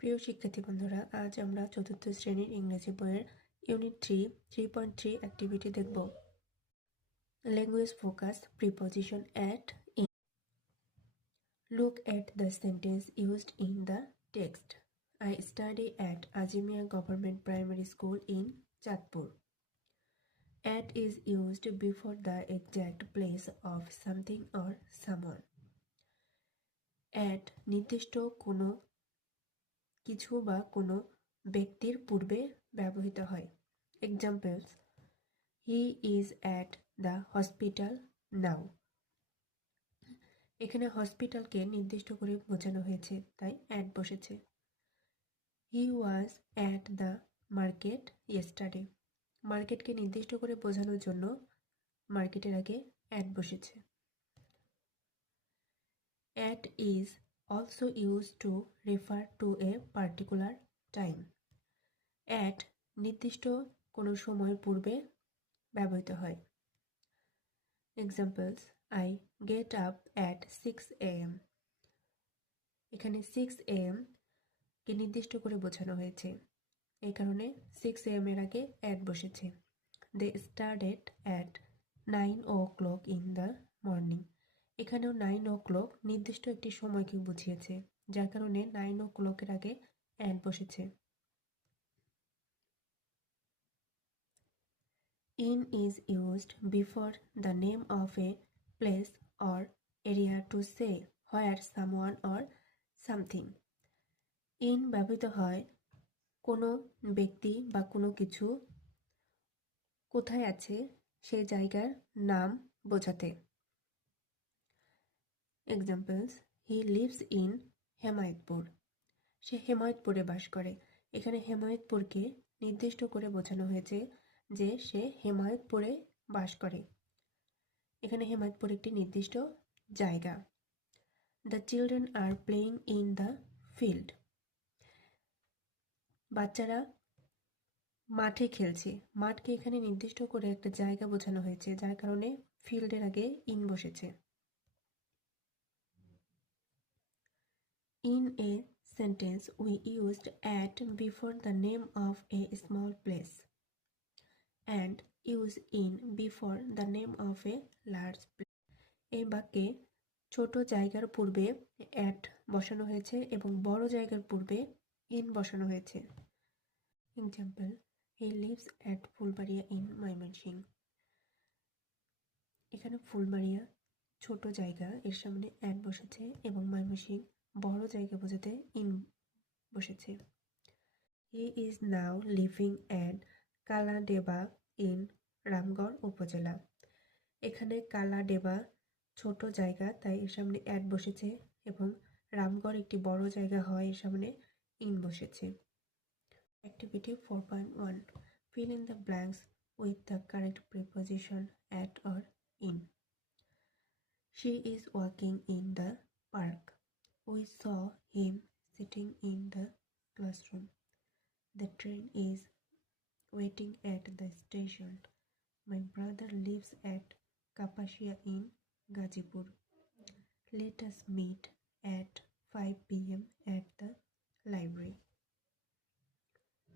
প্রিয় শিক্ষার্থী বন্ধুরা, আজ আমরা চতুর্থ শ্রেণীর ইংরেজি বইয়ের ইউনিট 3.3 অ্যাক্টিভিটি দেখব। Language focus, preposition at, in. Look at the sentence used in the text. I study at Ajimia Government Primary School in Chatpur. At is used before the exact place of something or someone. At নির্দিষ্ট কোনো কিছু বা কোনো ব্যক্তির পূর্বে ব্যবহৃত হয়। Examples: he is at the hospital now. এখানে হসপিটালকে নির্দিষ্ট করে বোঝানো হয়েছে, তাই অ্যাট বসেছে। He was at the market yesterday. মার্কেটকে নির্দিষ্ট করে বোঝানোর জন্য মার্কেটের আগে অ্যাট বসেছে। At is also use to refer to a particular time. At নির্দিষ্ট কোনো সময়ের পূর্বে ব্যবহৃত হয়। Examples: I get up at 6 AM। এখানে 6 AM কে নির্দিষ্ট করে বোঝানো হয়েছে, এই কারণে 6 AM এর আগে অ্যাট বসেছে। They started at 9 o'clock in the morning. এখানেও 9 o'clock নির্দিষ্ট একটি সময়কে বুঝিয়েছে, যার কারণে 9 o'clock এর আগে অ্যাট বসেছে। In is used before the name of a place or area to say where someone or something. In ব্যবহৃত হয় কোনো ব্যক্তি বা কোনো কিছু কোথায় আছে সেই জায়গার নাম বোঝাতে। Examples: he lives in Hemayetpur. সে হেমায়েতপুরে বাস করে। এখানে হেমায়েতপুরকে নির্দিষ্ট করে বোঝানো হয়েছে যে সে হেমায়েতপুরে বাস করে। এখানে হেমায়েতপুর একটি নির্দিষ্ট জায়গা। The children are playing in the field. বাচ্চারা মাঠে খেলছে। মাঠকে এখানে নির্দিষ্ট করে একটা জায়গা বোঝানো হয়েছে, যার কারণে ফিল্ডের আগে ইন বসেছে। In a sentence, we used at before the name of a small place and use in before the name of a large place. এই বাক্যে ছোট জায়গার পূর্বে অ্যাট বসানো হয়েছে এবং বড় জায়গার পূর্বে ইন বসানো হয়েছে। Example: he lives at Phulbaria in Mymensingh. এখানে ফুলবাড়িয়া ছোট জায়গা, এর সামনে অ্যাট বসেছে এবং ময়মনসিংহ বড় জায়গা বোঝাতে ইন বসেছে। He is now leaving at Kaladeba in Ramgarh উপজেলা। এখানে কালাডেবা ছোট জায়গা, তাই এর সামনে অ্যাট বসেছে এবং রামগড় একটি বড় জায়গা হয়, এর সামনে ইন বসেছে। Activity 4.1 Fill in the blanks with the correct preposition at or in. She is walking in the park. We saw him sitting in the classroom. The train is waiting at the station. My brother lives at Kapashia in Gazipur. Let us meet at 5 PM at the library.